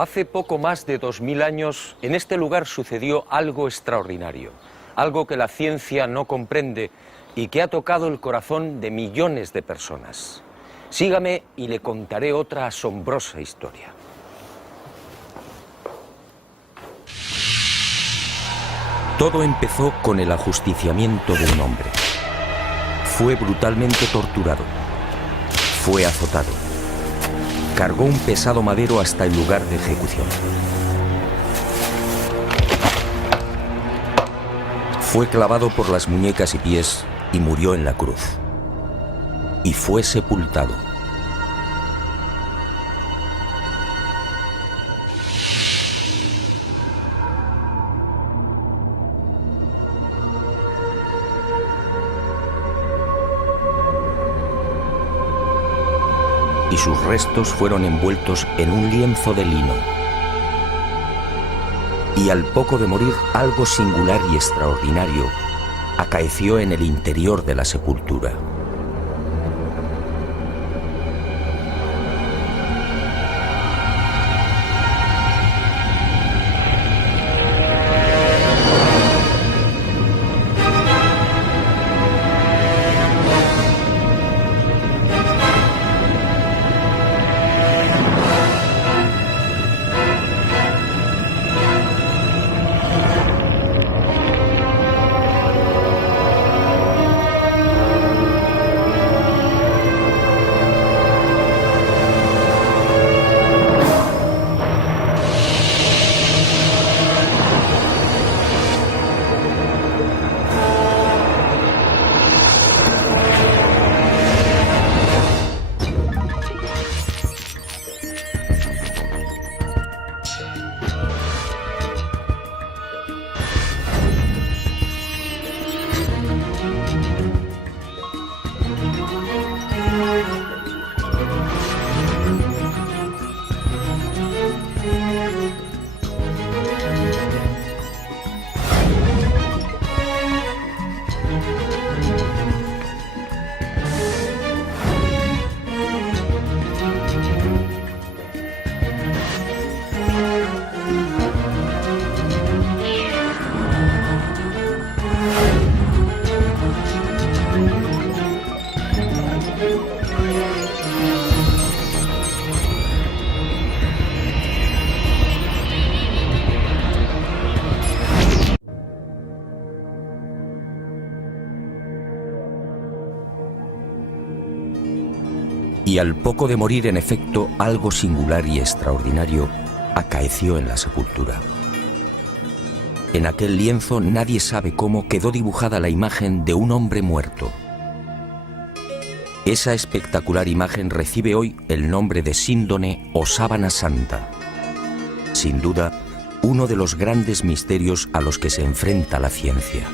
Hace poco más de 2000 años, en este lugar sucedió algo extraordinario, algo que la ciencia no comprende y que ha tocado el corazón de millones de personas. Sígame y le contaré otra asombrosa historia. Todo empezó con el ajusticiamiento de un hombre. Fue brutalmente torturado. Fue azotado. Cargó un pesado madero hasta el lugar de ejecución. Fue clavado por las muñecas y pies y murió en la cruz. Y fue sepultado. Y sus restos fueron envueltos en un lienzo de lino. Y al poco de morir, algo singular y extraordinario acaeció en el interior de la sepultura. Y al poco de morir, en efecto, algo singular y extraordinario acaeció en la sepultura. En aquel lienzo, nadie sabe cómo, quedó dibujada la imagen de un hombre muerto. Esa espectacular imagen recibe hoy el nombre de síndone o sábana santa. Sin duda, uno de los grandes misterios a los que se enfrenta la ciencia.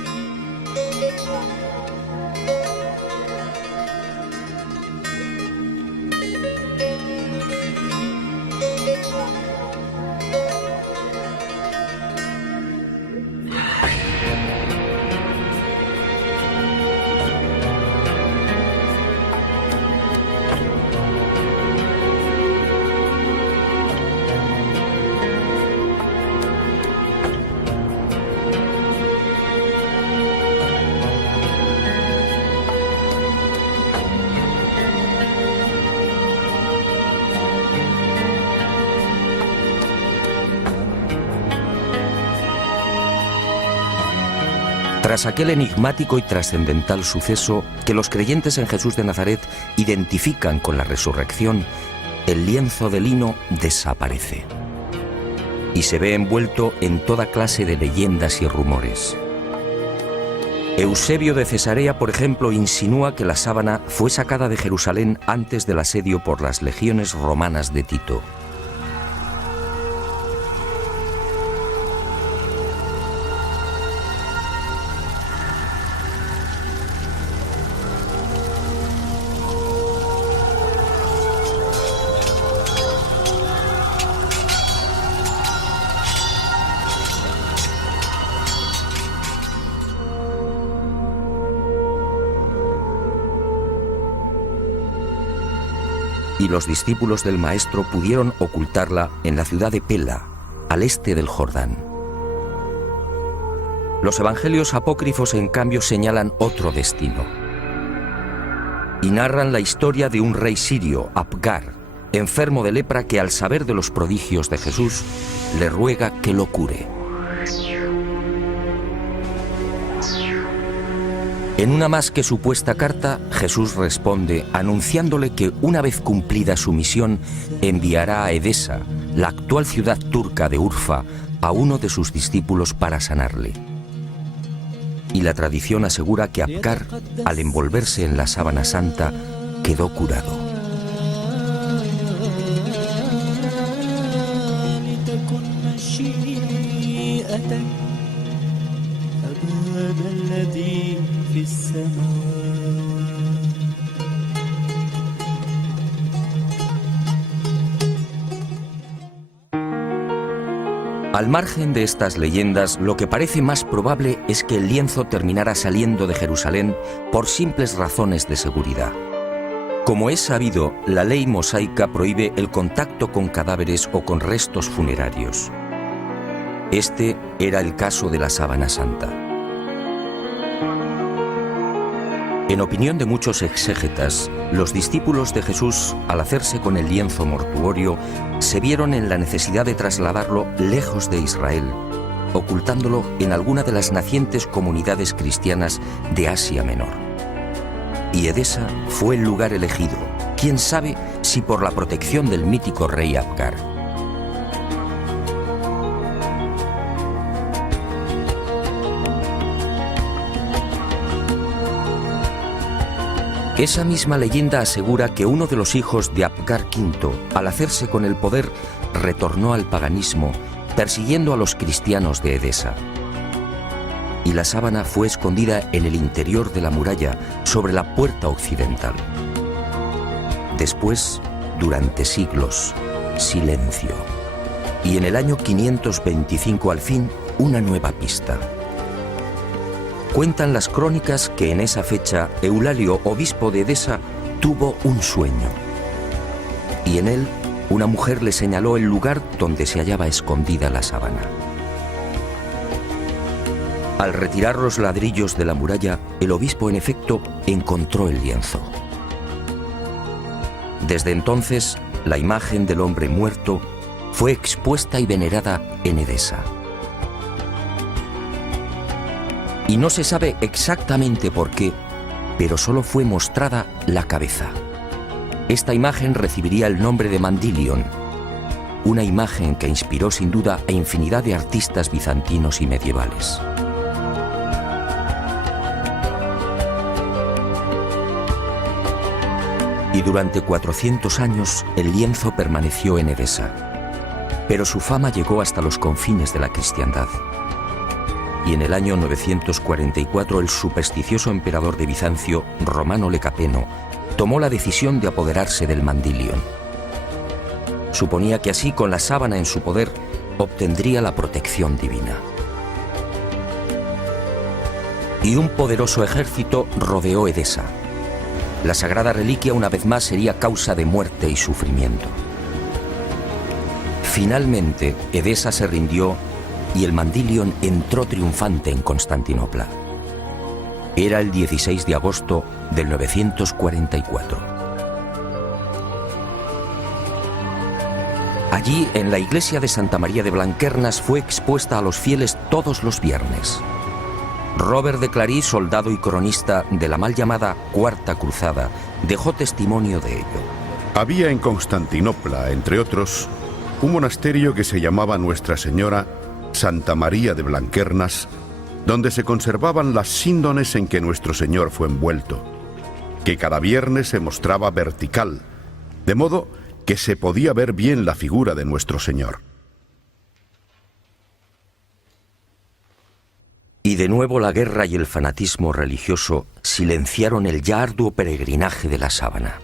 Tras aquel enigmático y trascendental suceso que los creyentes en Jesús de Nazaret identifican con la resurrección, el lienzo de lino desaparece y se ve envuelto en toda clase de leyendas y rumores. Eusebio de Cesarea, por ejemplo, insinúa que la sábana fue sacada de Jerusalén antes del asedio por las legiones romanas de Tito. y los discípulos del Maestro pudieron ocultarla en la ciudad de Pela, al este del Jordán. Los evangelios apócrifos, en cambio, señalan otro destino y narran la historia de un rey sirio, Apgar, enfermo de lepra, que al saber de los prodigios de Jesús le ruega que lo cure. En una más que supuesta carta, Jesús responde anunciándole que una vez cumplida su misión enviará a Edesa, la actual ciudad turca de Urfa, a uno de sus discípulos para sanarle. Y la tradición asegura que Apgar, al envolverse en la sábana santa, quedó curado. Al margen de estas leyendas, lo que parece más probable es que el lienzo terminara saliendo de Jerusalén por simples razones de seguridad. Como es sabido, la ley mosaica prohíbe el contacto con cadáveres o con restos funerarios. Este era el caso de la sábana santa. En opinión de muchos exégetas, los discípulos de Jesús, al hacerse con el lienzo mortuorio, se vieron en la necesidad de trasladarlo lejos de Israel, ocultándolo en alguna de las nacientes comunidades cristianas de Asia Menor. Y Edesa fue el lugar elegido, quién sabe si por la protección del mítico rey Apgar. Esa misma leyenda asegura que uno de los hijos de Apgar V, al hacerse con el poder, retornó al paganismo, persiguiendo a los cristianos de Edesa. Y la sábana fue escondida en el interior de la muralla, sobre la puerta occidental. Después, durante siglos, silencio. Y en el año 525, al fin, una nueva pista. Cuentan las crónicas que en esa fecha Eulalio, obispo de Edesa, tuvo un sueño. Y en él, una mujer le señaló el lugar donde se hallaba escondida la sábana. Al retirar los ladrillos de la muralla, el obispo, en efecto, encontró el lienzo. Desde entonces, la imagen del hombre muerto fue expuesta y venerada en Edesa. Y no se sabe exactamente por qué, pero solo fue mostrada la cabeza. Esta imagen recibiría el nombre de Mandilion, una imagen que inspiró sin duda a infinidad de artistas bizantinos y medievales. Y durante 400 años el lienzo permaneció en Edesa, pero su fama llegó hasta los confines de la cristiandad. Y en el año 944 el supersticioso emperador de Bizancio, Romano Lecapeno, tomó la decisión de apoderarse del Mandilion. Suponía que así, con la sábana en su poder, obtendría la protección divina. Y un poderoso ejército rodeó Edesa. La sagrada reliquia una vez más sería causa de muerte y sufrimiento. Finalmente, Edesa se rindió y el Mandilion entró triunfante en Constantinopla. Era el 16 de agosto del 944. Allí, en la iglesia de Santa María de Blanquernas, fue expuesta a los fieles todos los viernes. Robert de Clary, soldado y cronista de la mal llamada Cuarta Cruzada, dejó testimonio de ello. Había en Constantinopla, entre otros, un monasterio que se llamaba Nuestra Señora Santa María de Blanquernas, donde se conservaban las síndones en que nuestro Señor fue envuelto, que cada viernes se mostraba vertical, de modo que se podía ver bien la figura de nuestro Señor. Y de nuevo la guerra y el fanatismo religioso silenciaron el ya arduo peregrinaje de la sábana.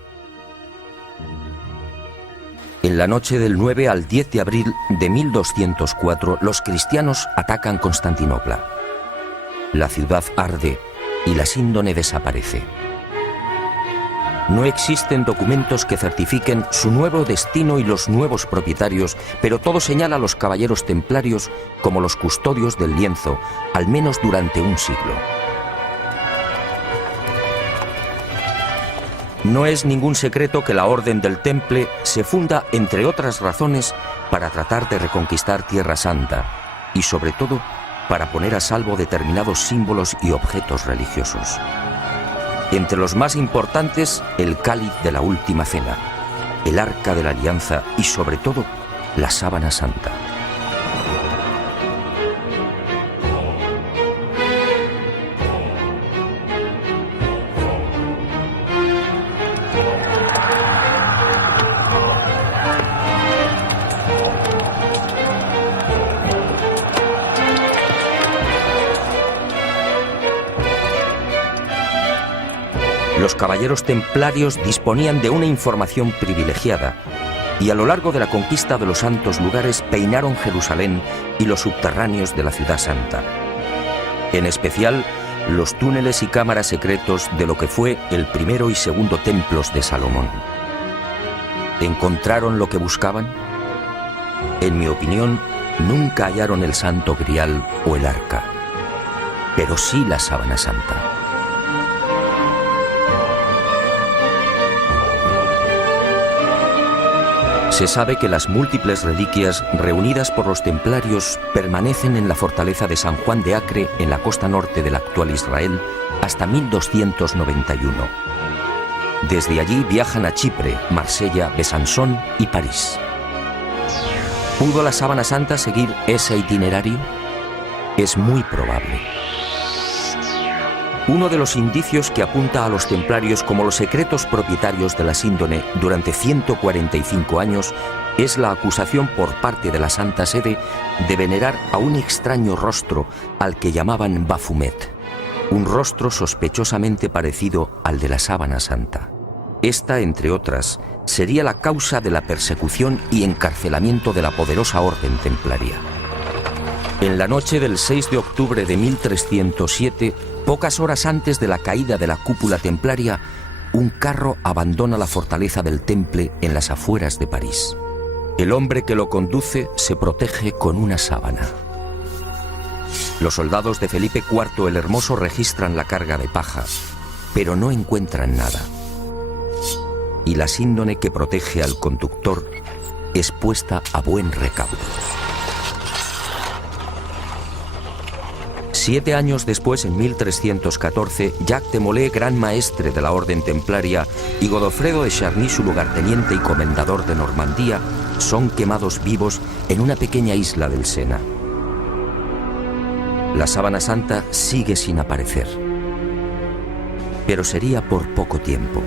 En la noche del 9 al 10 de abril de 1204, los cristianos atacan Constantinopla. La ciudad arde y la síndone desaparece. No existen documentos que certifiquen su nuevo destino y los nuevos propietarios, pero todo señala a los caballeros templarios como los custodios del lienzo, al menos durante un siglo. No es ningún secreto que la Orden del Temple se funda, entre otras razones, para tratar de reconquistar Tierra Santa y, sobre todo, para poner a salvo determinados símbolos y objetos religiosos. Entre los más importantes, el cáliz de la Última Cena, el Arca de la Alianza y, sobre todo, la Sábana Santa. Los caballeros templarios disponían de una información privilegiada y a lo largo de la conquista de los santos lugares peinaron Jerusalén y los subterráneos de la Ciudad Santa. En especial, los túneles y cámaras secretos de lo que fue el primero y segundo templos de Salomón. ¿Encontraron lo que buscaban? En mi opinión, nunca hallaron el Santo Grial o el Arca, pero sí la Sábana Santa. Se sabe que las múltiples reliquias reunidas por los templarios permanecen en la fortaleza de San Juan de Acre, en la costa norte del actual Israel, hasta 1291. Desde allí viajan a Chipre, Marsella, Besançon y París. ¿Pudo la Sábana Santa seguir ese itinerario? Es muy probable. Uno de los indicios que apunta a los templarios como los secretos propietarios de la síndone durante 145 años es la acusación por parte de la Santa Sede de venerar a un extraño rostro al que llamaban Baphomet, un rostro sospechosamente parecido al de la Sábana Santa. Esta, entre otras, sería la causa de la persecución y encarcelamiento de la poderosa orden templaria. En la noche del 6 de octubre de 1307, pocas horas antes de la caída de la cúpula templaria, un carro abandona la fortaleza del Temple en las afueras de París. El hombre que lo conduce se protege con una sábana. Los soldados de Felipe IV el Hermoso registran la carga de paja, pero no encuentran nada. Y la síndone que protege al conductor es puesta a buen recaudo. 7 años después, en 1314, Jacques de Molay, gran maestre de la orden templaria, y Godofredo de Charny, su lugarteniente y comendador de Normandía, son quemados vivos en una pequeña isla del Sena. La Sábana Santa sigue sin aparecer, pero sería por poco tiempo.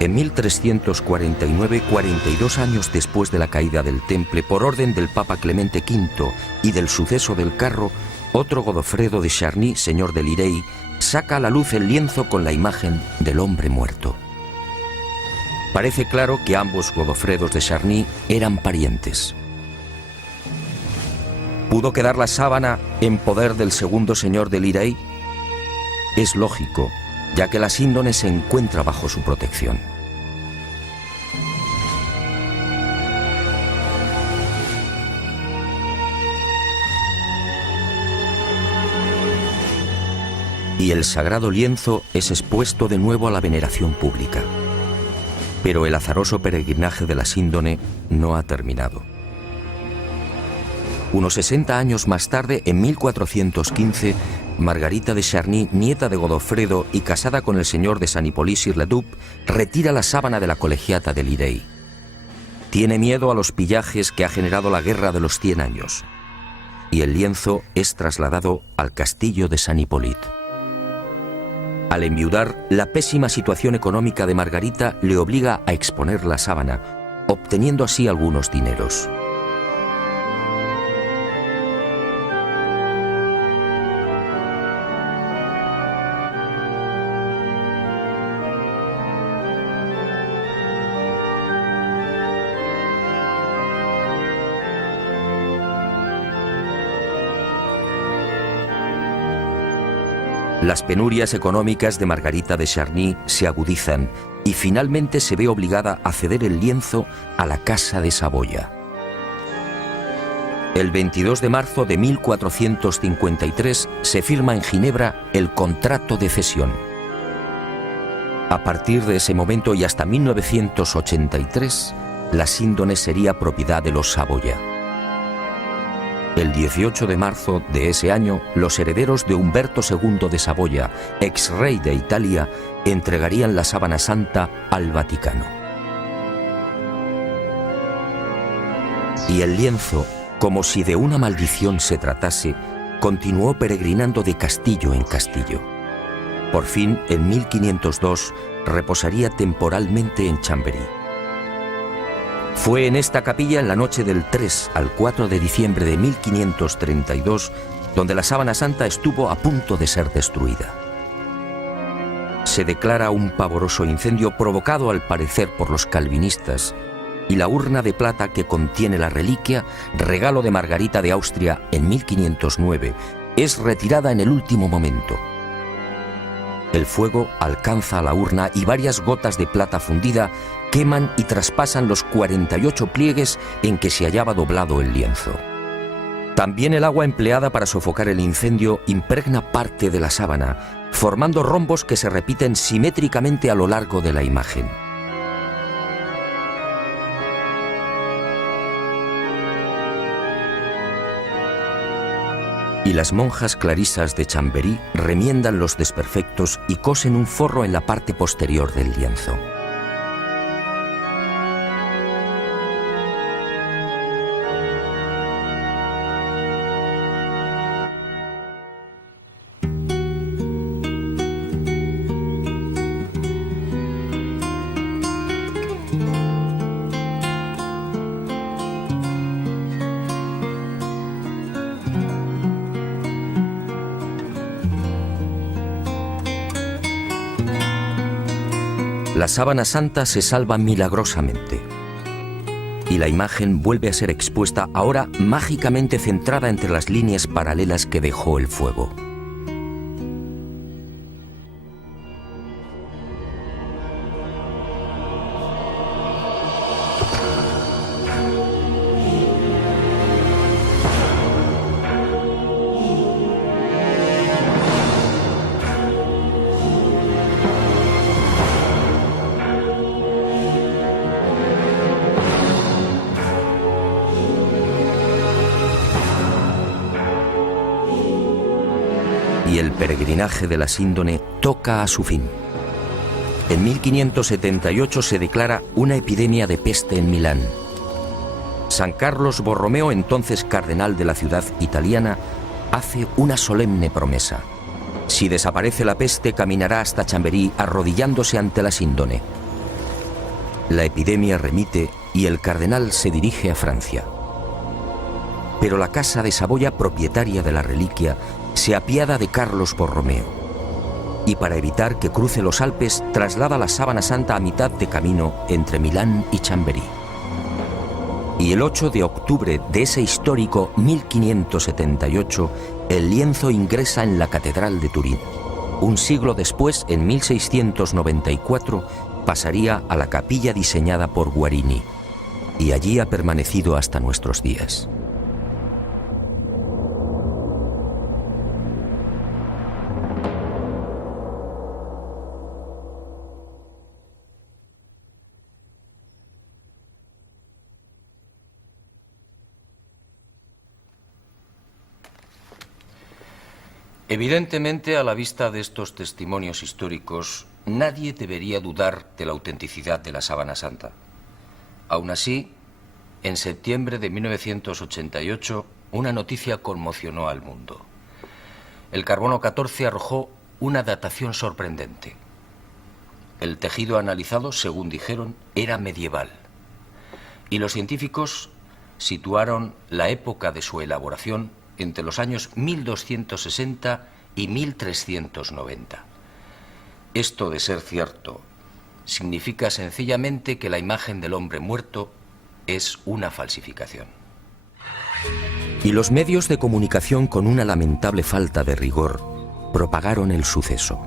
En 1349, 42 años después de la caída del Temple, por orden del Papa Clemente V y del suceso del carro, otro Godofredo de Charny, señor de Lirey, saca a la luz el lienzo con la imagen del hombre muerto. Parece claro que ambos Godofredos de Charny eran parientes. ¿Pudo quedar la sábana en poder del segundo señor de Lirey? Es lógico, ya que la síndone se encuentra bajo su protección. Y el sagrado lienzo es expuesto de nuevo a la veneración pública. Pero el azaroso peregrinaje de la síndone no ha terminado. Unos 60 años más tarde, en 1415, Margarita de Charny, nieta de Godofredo y casada con el señor de San Hippolyte-sur-le-Duc, retira la sábana de la colegiata de Lirey. Tiene miedo a los pillajes que ha generado la Guerra de los 100 años. Y el lienzo es trasladado al castillo de San Hippolyte. Al enviudar, la pésima situación económica de Margarita le obliga a exponer la sábana, obteniendo así algunos dineros. Las penurias económicas de Margarita de Charny se agudizan y finalmente se ve obligada a ceder el lienzo a la Casa de Saboya. El 22 de marzo de 1453 se firma en Ginebra el contrato de cesión. A partir de ese momento y hasta 1983, la síndone sería propiedad de los Saboya. El 18 de marzo de ese año, los herederos de Humberto II de Saboya, ex rey de Italia, entregarían la sábana santa al Vaticano. Y el lienzo, como si de una maldición se tratase, continuó peregrinando de castillo en castillo. Por fin, en 1502, reposaría temporalmente en Chambéry. Fue en esta capilla en la noche del 3 al 4 de diciembre de 1532 donde la sábana santa estuvo a punto de ser destruida. Se declara un pavoroso incendio provocado al parecer por los calvinistas, y la urna de plata que contiene la reliquia, regalo de Margarita de Austria en 1509, es retirada en el último momento. El fuego alcanza a la urna y varias gotas de plata fundida queman y traspasan los 48 pliegues en que se hallaba doblado el lienzo. También el agua empleada para sofocar el incendio impregna parte de la sábana, formando rombos que se repiten simétricamente a lo largo de la imagen. Y las monjas clarisas de Chambéry remiendan los desperfectos y cosen un forro en la parte posterior del lienzo. La sábana santa se salva milagrosamente y la imagen vuelve a ser expuesta, ahora mágicamente centrada entre las líneas paralelas que dejó el fuego. Y el peregrinaje de la síndone toca a su fin. En 1578 se declara una epidemia de peste en Milán. San Carlos Borromeo, entonces cardenal de la ciudad italiana, hace una solemne promesa. Si desaparece la peste, caminará hasta Chambéry arrodillándose ante la síndone. La epidemia remite y el cardenal se dirige a Francia. Pero la Casa de Saboya, propietaria de la reliquia, se apiada de Carlos Borromeo y para evitar que cruce los Alpes traslada la sábana santa a mitad de camino entre Milán y Chambéry. Y el 8 de octubre de ese histórico 1578, el lienzo ingresa en la Catedral de Turín. Un siglo después, en 1694, pasaría a la capilla diseñada por Guarini y allí ha permanecido hasta nuestros días. Evidentemente, a la vista de estos testimonios históricos, nadie debería dudar de la autenticidad de la sábana santa. Aún así, en septiembre de 1988, una noticia conmocionó al mundo. El carbono 14 arrojó una datación sorprendente. El tejido analizado, según dijeron, era medieval. Y los científicos situaron la época de su elaboración entre los años 1260 y 1390. Esto, de ser cierto, significa sencillamente que la imagen del hombre muerto es una falsificación. Y los medios de comunicación, con una lamentable falta de rigor, propagaron el suceso.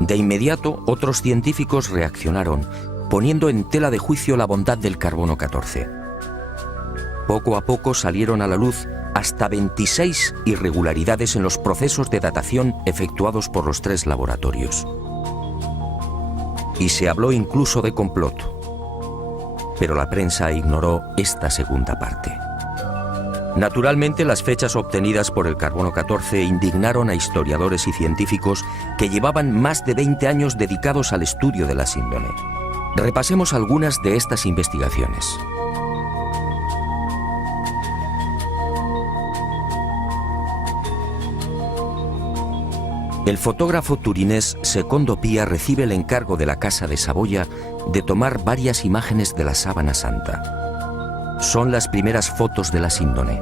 De inmediato, otros científicos reaccionaron, poniendo en tela de juicio la bondad del carbono 14. Poco a poco salieron a la luz hasta 26 irregularidades en los procesos de datación efectuados por los 3 laboratorios. Y se habló incluso de complot. Pero la prensa ignoró esta segunda parte. Naturalmente, las fechas obtenidas por el carbono 14 indignaron a historiadores y científicos que llevaban más de 20 años dedicados al estudio de la síndone. Repasemos algunas de estas investigaciones. El fotógrafo turinés Secondo Pia recibe el encargo de la Casa de Saboya de tomar varias imágenes de la Sábana Santa. Son las primeras fotos de la síndone.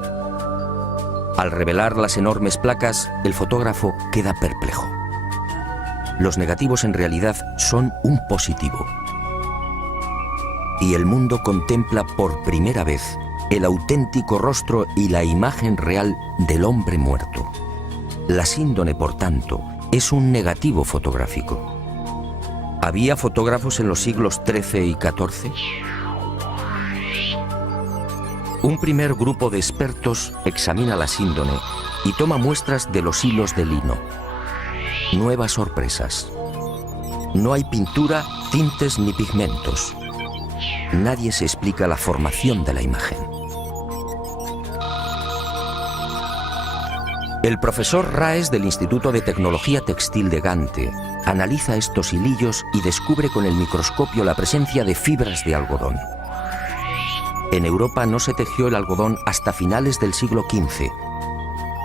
Al revelar las enormes placas, el fotógrafo queda perplejo. Los negativos en realidad son un positivo. Y el mundo contempla por primera vez el auténtico rostro y la imagen real del hombre muerto. La síndone, por tanto, es un negativo fotográfico. ¿Había fotógrafos en los siglos XIII y XIV? Un primer grupo de expertos examina la síndone y toma muestras de los hilos de lino. Nuevas sorpresas. No hay pintura, tintes ni pigmentos. Nadie se explica la formación de la imagen. El profesor Raes del Instituto de Tecnología Textil de Gante analiza estos hilillos y descubre con el microscopio la presencia de fibras de algodón. En Europa no se tejió el algodón hasta finales del siglo XV.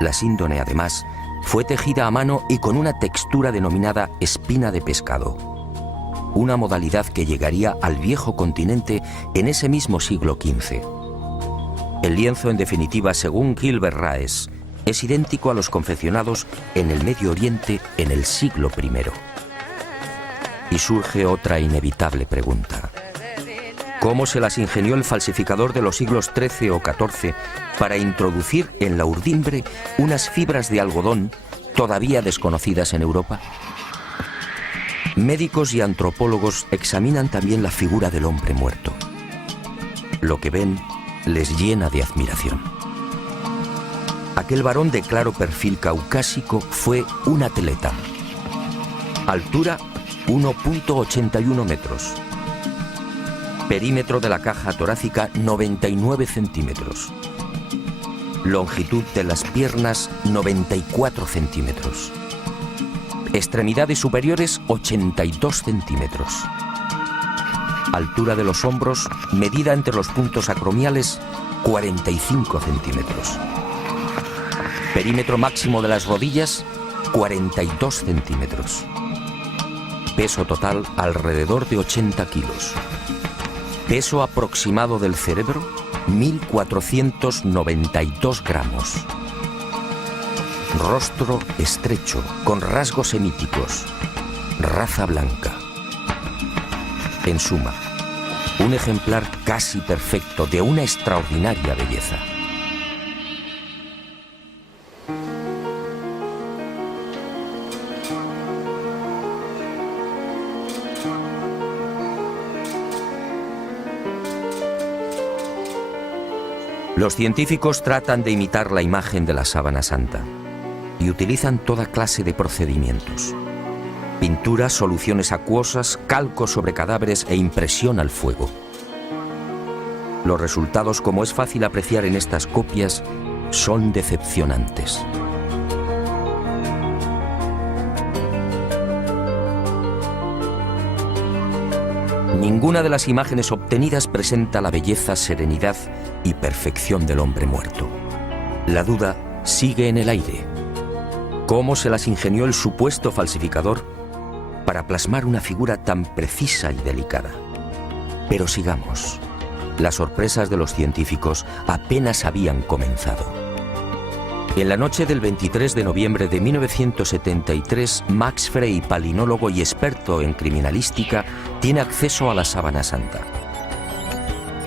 La síndone, además, fue tejida a mano y con una textura denominada espina de pescado, una modalidad que llegaría al viejo continente en ese mismo siglo XV. El lienzo, en definitiva, según Gilbert Raes, es idéntico a los confeccionados en el Medio Oriente en el siglo I. Y surge otra inevitable pregunta. ¿Cómo se las ingenió el falsificador de los siglos XIII o XIV para introducir en la urdimbre unas fibras de algodón todavía desconocidas en Europa? Médicos y antropólogos examinan también la figura del hombre muerto. Lo que ven les llena de admiración. Aquel varón de claro perfil caucásico fue un atleta. Altura 1,81 metros. Perímetro de la caja torácica 99 centímetros. Longitud de las piernas 94 centímetros. Extremidades superiores 82 centímetros. Altura de los hombros, medida entre los puntos acromiales, 45 centímetros. Perímetro máximo de las rodillas, 42 centímetros. Peso total alrededor de 80 kilos. Peso aproximado del cerebro, 1.492 gramos. Rostro estrecho, con rasgos semíticos. Raza blanca. En suma, un ejemplar casi perfecto de una extraordinaria belleza. Los científicos tratan de imitar la imagen de la Sábana Santa y utilizan toda clase de procedimientos. Pinturas, soluciones acuosas, calco sobre cadáveres e impresión al fuego. Los resultados, como es fácil apreciar en estas copias, son decepcionantes. Ninguna de las imágenes obtenidas presenta la belleza, serenidad y perfección del hombre muerto. La duda sigue en el aire. ¿Cómo se las ingenió el supuesto falsificador para plasmar una figura tan precisa y delicada? Pero sigamos. Las sorpresas de los científicos apenas habían comenzado. En la noche del 23 de noviembre de 1973, Max Frey, palinólogo y experto en criminalística, tiene acceso a la Sábana Santa.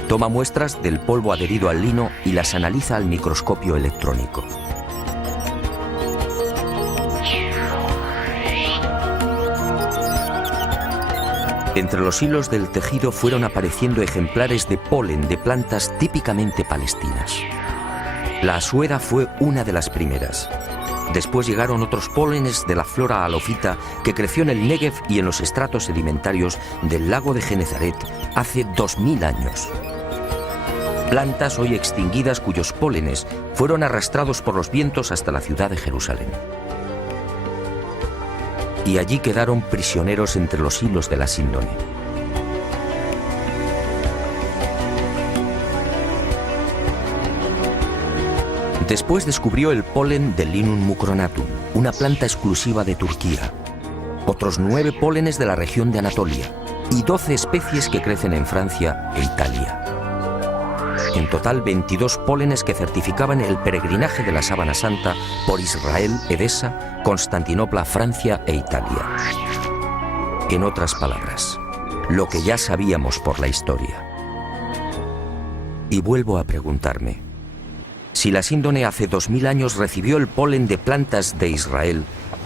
Toma muestras del polvo adherido al lino y las analiza al microscopio electrónico. Entre los hilos del tejido fueron apareciendo ejemplares de polen de plantas típicamente palestinas. La asuera fue una de las primeras. Después llegaron otros pólenes de la flora halofita que creció en el Negev y en los estratos sedimentarios del lago de Genezaret hace 2000 años. Plantas hoy extinguidas cuyos pólenes fueron arrastrados por los vientos hasta la ciudad de Jerusalén. Y allí quedaron prisioneros entre los hilos de la síndone. Después descubrió el polen de Linum mucronatum, una planta exclusiva de Turquía, otros 9 pólenes de la región de Anatolia y 12 especies que crecen en Francia e Italia. En total 22 pólenes que certificaban el peregrinaje de la Sábana Santa por Israel, Edesa, Constantinopla, Francia e Italia. En otras palabras, lo que ya sabíamos por la historia. Y vuelvo a preguntarme, si la síndone hace 2000 años recibió el polen de plantas de Israel,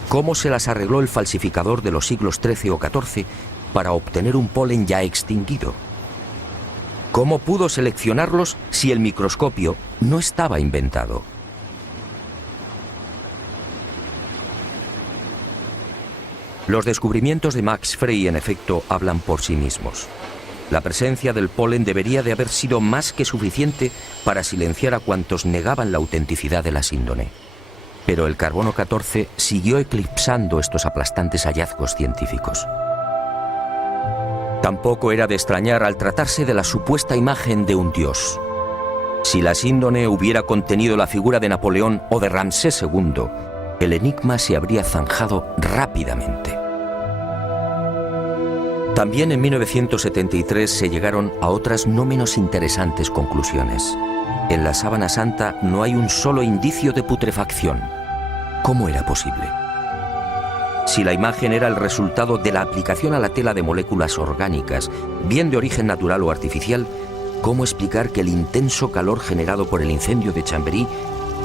¿cómo se las arregló el falsificador de los siglos XIII o XIV para obtener un polen ya extinguido? ¿Cómo pudo seleccionarlos si el microscopio no estaba inventado? Los descubrimientos de Max Frey, en efecto, hablan por sí mismos. La presencia del polen debería de haber sido más que suficiente para silenciar a cuantos negaban la autenticidad de la síndone. Pero el carbono 14 siguió eclipsando estos aplastantes hallazgos científicos. Tampoco era de extrañar al tratarse de la supuesta imagen de un dios. Si la síndone hubiera contenido la figura de Napoleón o de Ramsés II, el enigma se habría zanjado rápidamente. También en 1973 se llegaron a otras no menos interesantes conclusiones. En la Sábana Santa no hay un solo indicio de putrefacción. ¿Cómo era posible? Si la imagen era el resultado de la aplicación a la tela de moléculas orgánicas, bien de origen natural o artificial, ¿cómo explicar que el intenso calor generado por el incendio de Chambéry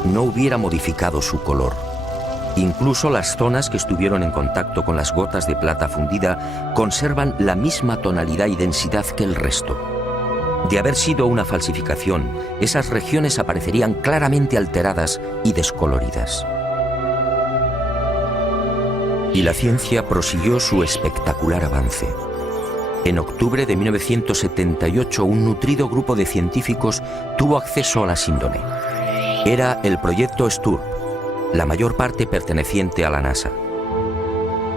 no hubiera modificado su color? Incluso las zonas que estuvieron en contacto con las gotas de plata fundida conservan la misma tonalidad y densidad que el resto. De haber sido una falsificación, esas regiones aparecerían claramente alteradas y descoloridas. Y la ciencia prosiguió su espectacular avance. En octubre de 1978, un nutrido grupo de científicos tuvo acceso a la síndone. Era el proyecto STURP, la mayor parte perteneciente a la NASA.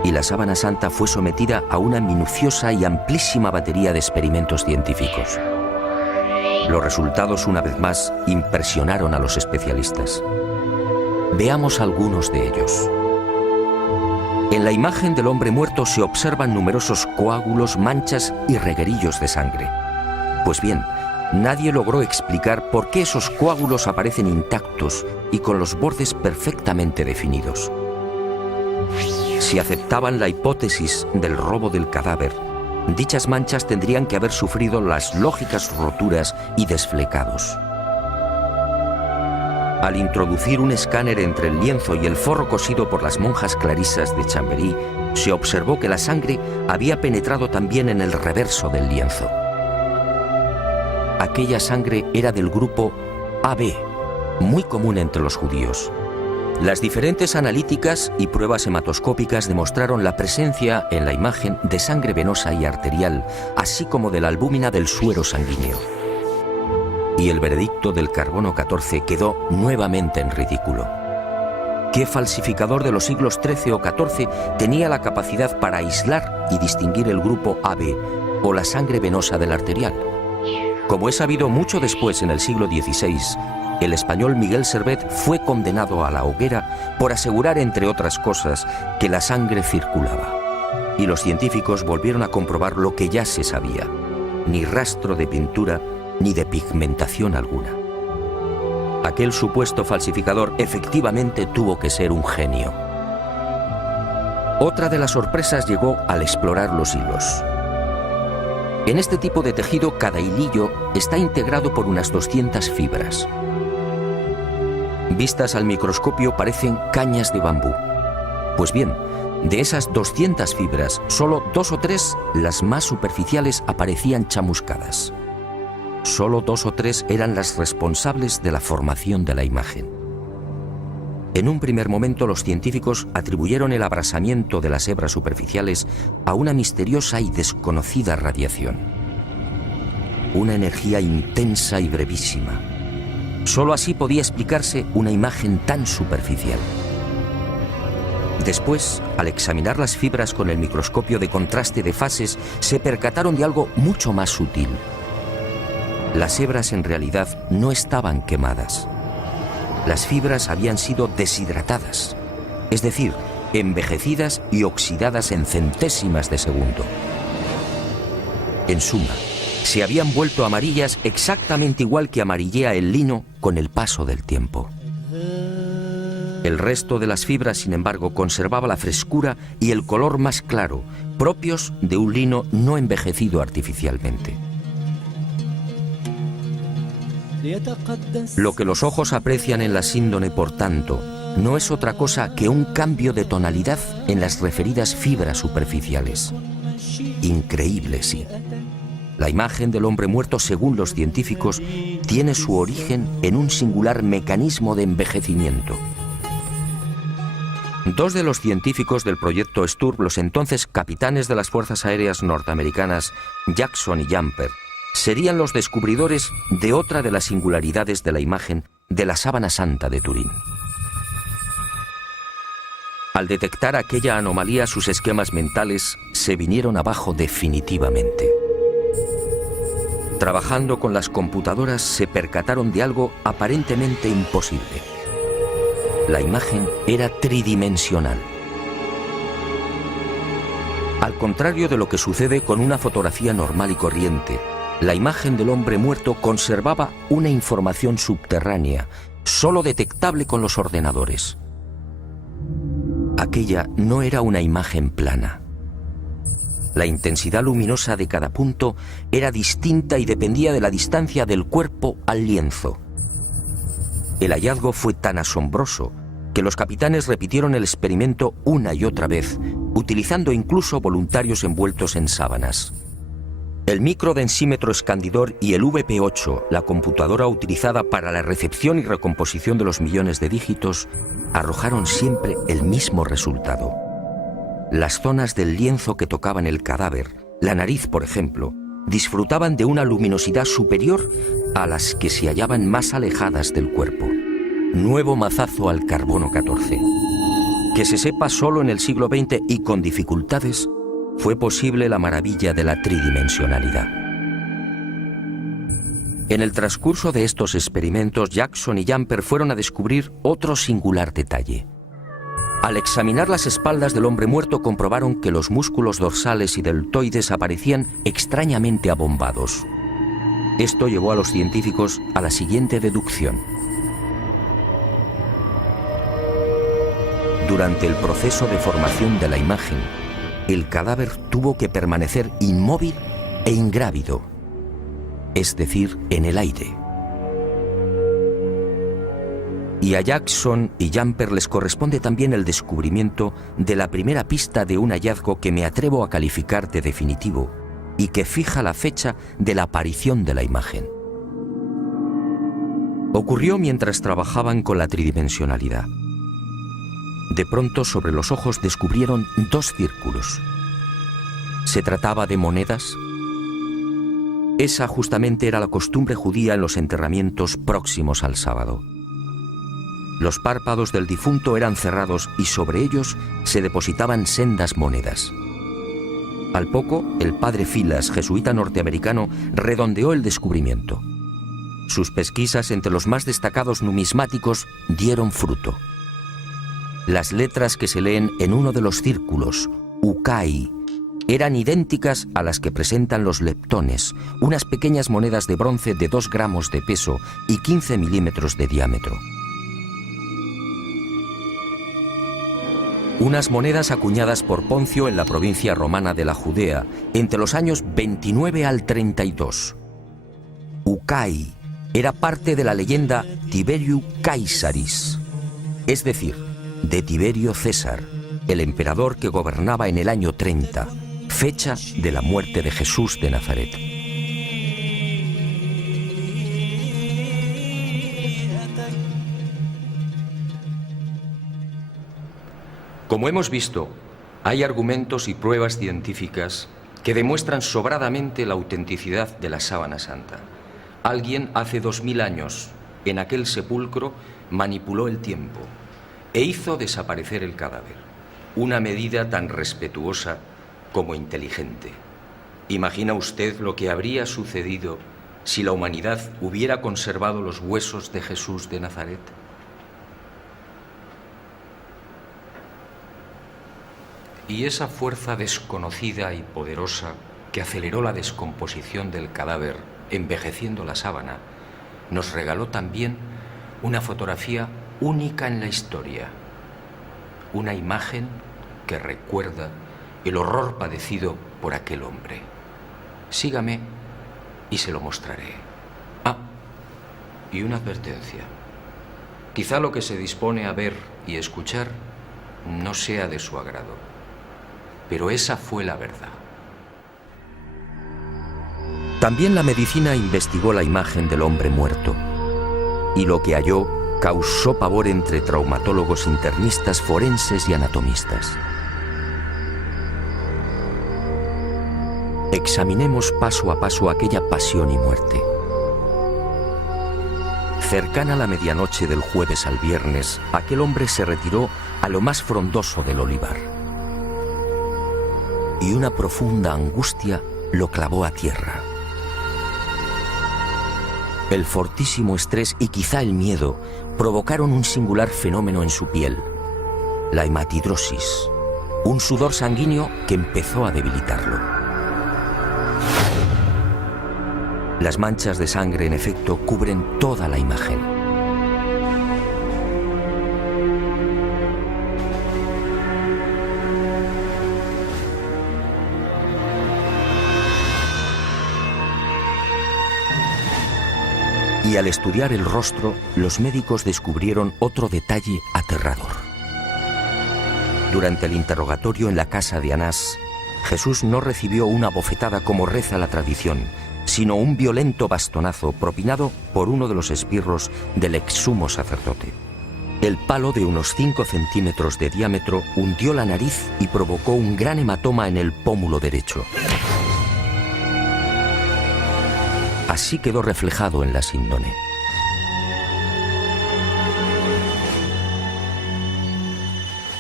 Y la Sábana Santa fue sometida a una minuciosa y amplísima batería de experimentos científicos. Los resultados, una vez más, impresionaron a los especialistas. Veamos algunos de ellos. En la imagen del hombre muerto se observan numerosos coágulos, manchas y reguerillos de sangre. Pues bien, nadie logró explicar por qué esos coágulos aparecen intactos y con los bordes perfectamente definidos. Si aceptaban la hipótesis del robo del cadáver, dichas manchas tendrían que haber sufrido las lógicas roturas y desflecados. Al introducir un escáner entre el lienzo y el forro cosido por las monjas clarisas de Chambéry, se observó que la sangre había penetrado también en el reverso del lienzo. Aquella sangre era del grupo AB, muy común entre los judíos. Las diferentes analíticas y pruebas hematoscópicas demostraron la presencia en la imagen de sangre venosa y arterial, así como de la albúmina del suero sanguíneo. Y el veredicto del carbono 14 quedó nuevamente en ridículo. ¿Qué falsificador de los siglos XIII o XIV tenía la capacidad para aislar y distinguir el grupo AB o la sangre venosa del arterial? Como es sabido, mucho después, en el siglo XVI, el español Miguel Servet fue condenado a la hoguera por asegurar, entre otras cosas, que la sangre circulaba. Y los científicos volvieron a comprobar lo que ya se sabía: ni rastro de pintura ni de pigmentación alguna. Aquel supuesto falsificador efectivamente tuvo que ser un genio. Otra de las sorpresas llegó al explorar los hilos. En este tipo de tejido, cada hilillo está integrado por unas 200 fibras. Vistas al microscopio parecen cañas de bambú. Pues bien, De esas 200 fibras, solo 2 o 3, las más superficiales, aparecían chamuscadas. Solo 2 o 3 eran las responsables de la formación de la imagen. En un primer momento, los científicos atribuyeron el abrasamiento de las hebras superficiales a una misteriosa y desconocida radiación. Una energía intensa y brevísima. Solo así podía explicarse una imagen tan superficial. Después, al examinar las fibras con el microscopio de contraste de fases, se percataron de algo mucho más sutil. Las hebras en realidad no estaban quemadas. Las fibras habían sido deshidratadas, es decir, envejecidas y oxidadas en centésimas de segundo. En suma, se habían vuelto amarillas exactamente igual que amarillea el lino con el paso del tiempo. El resto de las fibras, sin embargo, conservaba la frescura y el color más claro, propios de un lino no envejecido artificialmente. Lo que los ojos aprecian en la síndone, por tanto, no es otra cosa que un cambio de tonalidad en las referidas fibras superficiales. Increíble, sí. La imagen del hombre muerto, según los científicos, tiene su origen en un singular mecanismo de envejecimiento. Dos de los científicos del proyecto STURB, los entonces capitanes de las Fuerzas Aéreas norteamericanas, Jackson y Jumper, serían los descubridores de otra de las singularidades de la imagen de la Sábana Santa de Turín. Al detectar aquella anomalía, sus esquemas mentales se vinieron abajo definitivamente. Trabajando con las computadoras, se percataron de algo aparentemente imposible. La imagen era tridimensional. Al contrario de lo que sucede con una fotografía normal y corriente, la imagen del hombre muerto conservaba una información subterránea, solo detectable con los ordenadores. Aquella no era una imagen plana. La intensidad luminosa de cada punto era distinta y dependía de la distancia del cuerpo al lienzo. El hallazgo fue tan asombroso que los capitanes repitieron el experimento una y otra vez, utilizando incluso voluntarios envueltos en sábanas. El microdensímetro escandidor y el VP8, la computadora utilizada para la recepción y recomposición de los millones de dígitos, arrojaron siempre el mismo resultado. Las zonas del lienzo que tocaban el cadáver, la nariz por ejemplo, disfrutaban de una luminosidad superior a las que se hallaban más alejadas del cuerpo. Nuevo mazazo al carbono 14. Que se sepa, solo en el siglo XX y con dificultades, fue posible la maravilla de la tridimensionalidad. En el transcurso de estos experimentos, Jackson y Jumper fueron a descubrir otro singular detalle. Al examinar las espaldas del hombre muerto, comprobaron que los músculos dorsales y deltoides aparecían extrañamente abombados. Esto llevó a los científicos a la siguiente deducción. Durante el proceso de formación de la imagen, el cadáver tuvo que permanecer inmóvil e ingrávido, es decir, en el aire. Y a Jackson y Jumper les corresponde también el descubrimiento de la primera pista de un hallazgo que me atrevo a calificar de definitivo y que fija la fecha de la aparición de la imagen. Ocurrió mientras trabajaban con la tridimensionalidad. De pronto, sobre los ojos descubrieron dos círculos. ¿Se trataba de monedas? Esa justamente era la costumbre judía en los enterramientos próximos al sábado. Los párpados del difunto eran cerrados y sobre ellos se depositaban sendas monedas. Al poco, el padre Filas, jesuita norteamericano, redondeó el descubrimiento. Sus pesquisas entre los más destacados numismáticos dieron fruto. Las letras que se leen en uno de los círculos, Ukai, eran idénticas a las que presentan los leptones, unas pequeñas monedas de bronce de 2 gramos de peso y 15 milímetros de diámetro. Unas monedas acuñadas por Poncio en la provincia romana de la Judea entre los años 29 al 32. Ukai era parte de la leyenda Tiberiu Caesaris, es decir, de Tiberio César, el emperador que gobernaba en el año 30, fecha de la muerte de Jesús de Nazaret. Como hemos visto, hay argumentos y pruebas científicas que demuestran sobradamente la autenticidad de la sábana santa. Alguien hace 2000 años, en aquel sepulcro, manipuló el tiempo e hizo desaparecer el cadáver. Una medida tan respetuosa como inteligente. ¿Imagina usted lo que habría sucedido si la humanidad hubiera conservado los huesos de Jesús de Nazaret? Y esa fuerza desconocida y poderosa que aceleró la descomposición del cadáver, envejeciendo la sábana, nos regaló también una fotografía única en la historia, una imagen que recuerda el horror padecido por aquel hombre. Sígame y se lo mostraré. Ah, y una advertencia. Quizá lo que se dispone a ver y escuchar no sea de su agrado. Pero esa fue la verdad. También la medicina investigó la imagen del hombre muerto, y lo que halló causó pavor entre traumatólogos, internistas, forenses y anatomistas. Examinemos paso a paso aquella pasión y muerte. Cercana a la medianoche del jueves al viernes, aquel hombre se retiró a lo más frondoso del olivar. Y una profunda angustia lo clavó a tierra. El fortísimo estrés y quizá el miedo provocaron un singular fenómeno en su piel, la hematidrosis, un sudor sanguíneo que empezó a debilitarlo. Las manchas de sangre, en efecto, cubren toda la imagen. Y al estudiar el rostro, los médicos descubrieron otro detalle aterrador. Durante el interrogatorio en la casa de Anás, Jesús no recibió una bofetada como reza la tradición, sino un violento bastonazo propinado por uno de los esbirros del ex sumo sacerdote. El palo, de unos 5 centímetros de diámetro, hundió la nariz y provocó un gran hematoma en el pómulo derecho. Así quedó reflejado en la síndone.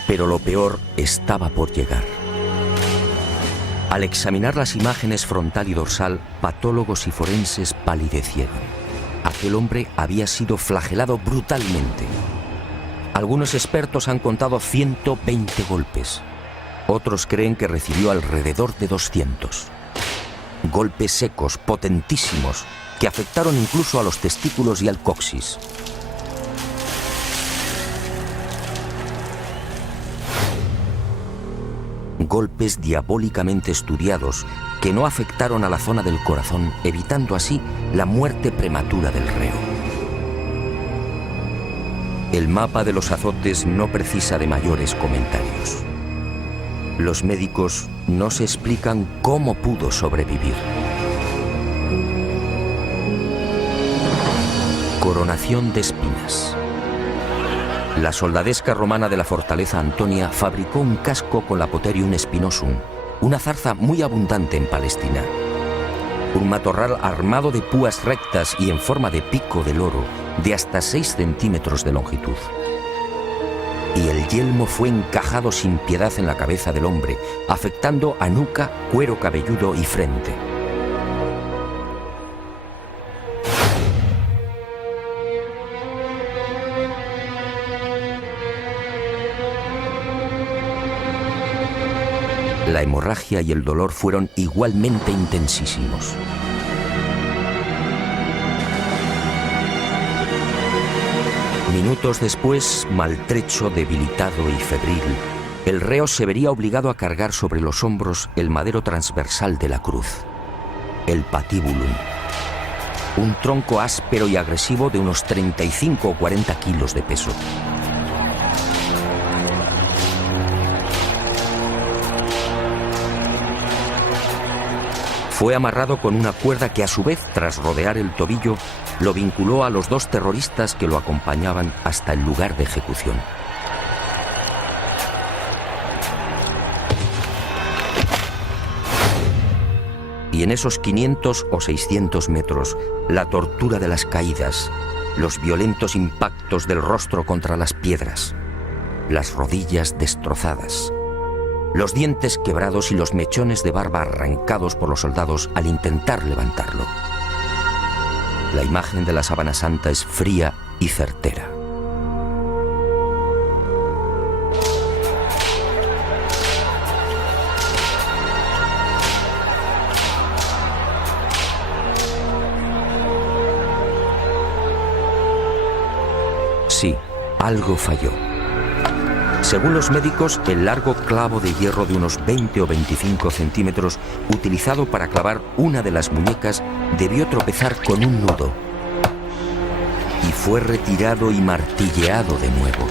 Pero lo peor estaba por llegar. Al examinar las imágenes frontal y dorsal, patólogos y forenses palidecieron. Aquel hombre había sido flagelado brutalmente. Algunos expertos han contado 120 golpes. Otros creen que recibió alrededor de 200. Golpes secos, potentísimos, que afectaron incluso a los testículos y al coxis. Golpes diabólicamente estudiados que no afectaron a la zona del corazón, evitando así la muerte prematura del reo. El mapa de los azotes no precisa de mayores comentarios. Los médicos no se explican cómo pudo sobrevivir. Coronación de espinas. La soldadesca romana de la fortaleza Antonia fabricó un casco con la Potherium spinosum, una zarza muy abundante en Palestina. Un matorral armado de púas rectas y en forma de pico de loro, de hasta 6 centímetros de longitud. Y el yelmo fue encajado sin piedad en la cabeza del hombre, afectando a nuca, cuero cabelludo y frente. La hemorragia y el dolor fueron igualmente intensísimos. Minutos después, maltrecho, debilitado y febril, el reo se vería obligado a cargar sobre los hombros el madero transversal de la cruz, el patibulum, un tronco áspero y agresivo de unos 35 o 40 kilos de peso. Fue amarrado con una cuerda que a su vez, tras rodear el tobillo, lo vinculó a los 2 terroristas que lo acompañaban hasta el lugar de ejecución. Y en esos 500 o 600 metros, la tortura de las caídas, los violentos impactos del rostro contra las piedras, las rodillas destrozadas, los dientes quebrados y los mechones de barba arrancados por los soldados al intentar levantarlo. La imagen de la Sábana Santa es fría y certera. Sí, algo falló. Según los médicos, el largo clavo de hierro de unos 20 o 25 centímetros utilizado para clavar una de las muñecas debió tropezar con un nudo y fue retirado y martilleado de nuevo.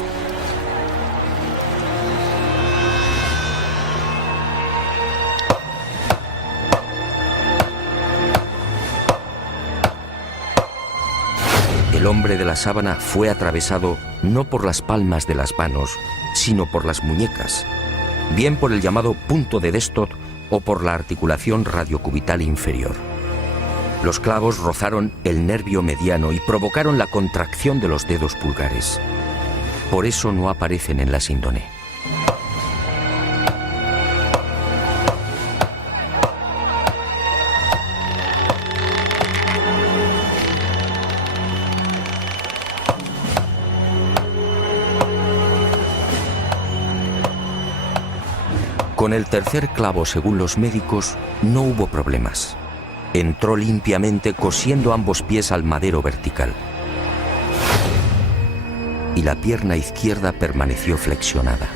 El hombre de la sábana fue atravesado no por las palmas de las manos, sino por las muñecas, bien por el llamado punto de Destot o por la articulación radiocubital inferior. Los clavos rozaron el nervio mediano y provocaron la contracción de los dedos pulgares. Por eso no aparecen en la síndone. Con el tercer clavo, según los médicos, no hubo problemas. Entró limpiamente cosiendo ambos pies al madero vertical. Y la pierna izquierda permaneció flexionada.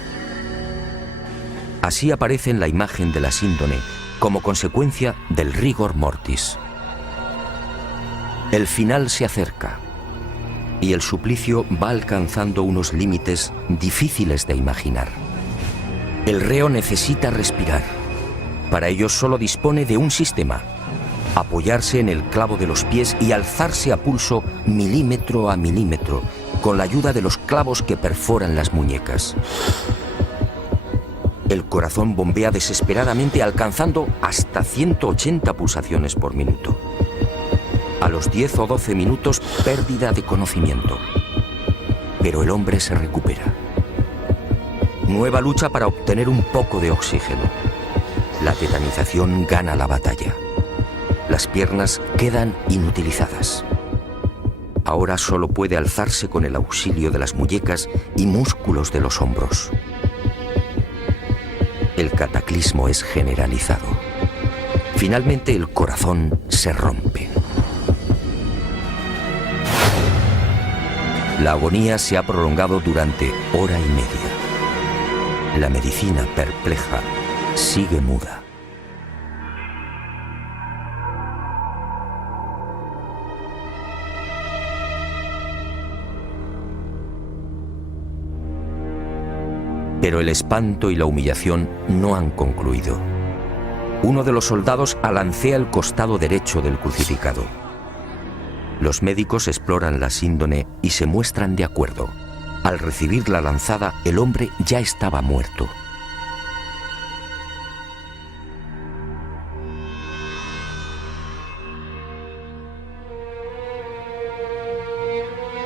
Así aparece en la imagen de la síndone como consecuencia del rigor mortis. El final se acerca y el suplicio va alcanzando unos límites difíciles de imaginar. El reo necesita respirar. Para ello solo dispone de un sistema: apoyarse en el clavo de los pies y alzarse a pulso milímetro a milímetro, con la ayuda de los clavos que perforan las muñecas. El corazón bombea desesperadamente, alcanzando hasta 180 pulsaciones por minuto. A los 10 o 12 minutos, pérdida de conocimiento. Pero el hombre se recupera. Nueva lucha para obtener un poco de oxígeno. La tetanización gana la batalla. Las piernas quedan inutilizadas. Ahora solo puede alzarse con el auxilio de las muñecas y músculos de los hombros. El cataclismo es generalizado. Finalmente el corazón se rompe. La agonía se ha prolongado durante hora y media. La medicina, perpleja, sigue muda. Pero el espanto y la humillación no han concluido. Uno de los soldados alancea el costado derecho del crucificado. Los médicos exploran la síndone y se muestran de acuerdo. Al recibir la lanzada, el hombre ya estaba muerto.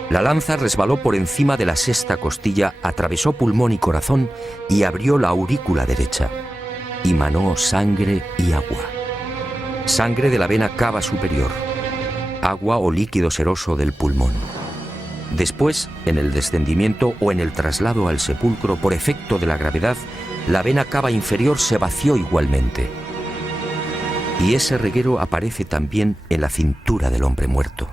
La lanza resbaló por encima de la sexta costilla, atravesó pulmón y corazón y abrió la aurícula derecha. Y manó sangre y agua. Sangre de la vena cava superior. Agua o líquido seroso del pulmón. Después, en el descendimiento o en el traslado al sepulcro por efecto de la gravedad, la vena cava inferior se vació igualmente. Y ese reguero aparece también en la cintura del hombre muerto.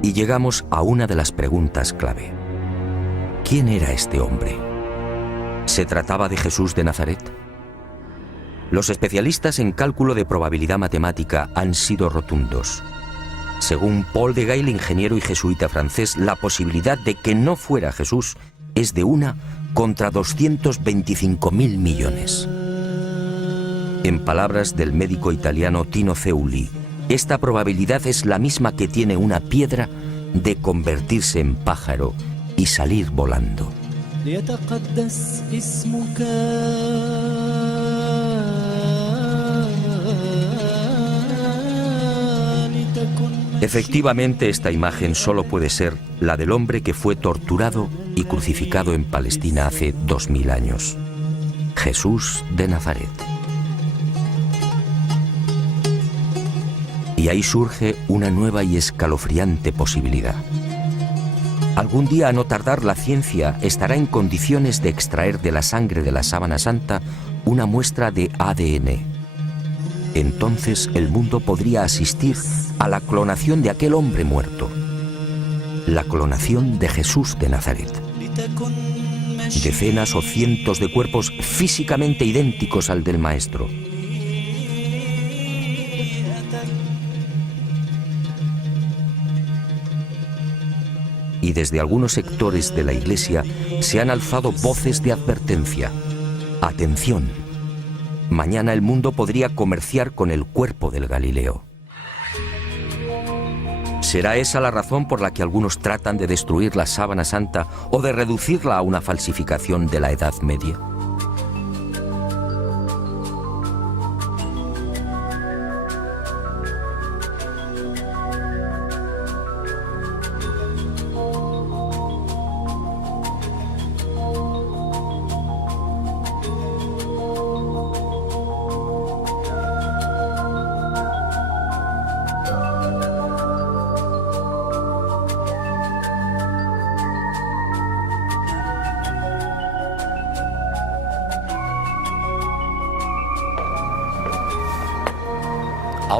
Y llegamos a una de las preguntas clave. ¿Quién era este hombre? ¿Se trataba de Jesús de Nazaret? Los especialistas en cálculo de probabilidad matemática han sido rotundos. Según Paul de Gail, ingeniero y jesuita francés, la posibilidad de que no fuera Jesús es de 1 contra 225.000 millones. En palabras del médico italiano Tino Zeuli, esta probabilidad es la misma que tiene una piedra de convertirse en pájaro y salir volando. Efectivamente, esta imagen solo puede ser la del hombre que fue torturado y crucificado en Palestina hace 2000 años. Jesús de Nazaret. Y ahí surge una nueva y escalofriante posibilidad. Algún día, a no tardar, la ciencia estará en condiciones de extraer de la sangre de la sábana santa una muestra de ADN. Entonces el mundo podría asistir a la clonación de aquel hombre muerto, la clonación de Jesús de Nazaret. Decenas o cientos de cuerpos físicamente idénticos al del Maestro. Y desde algunos sectores de la Iglesia se han alzado voces de advertencia. Atención, mañana el mundo podría comerciar con el cuerpo del Galileo. ¿Será esa la razón por la que algunos tratan de destruir la sábana santa o de reducirla a una falsificación de la Edad Media?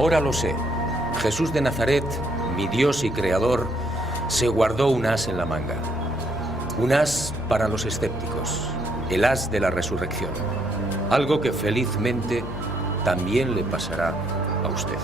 Ahora lo sé. Jesús de Nazaret, mi Dios y Creador, se guardó un as en la manga. Un as para los escépticos, el as de la resurrección. Algo que felizmente también le pasará a usted.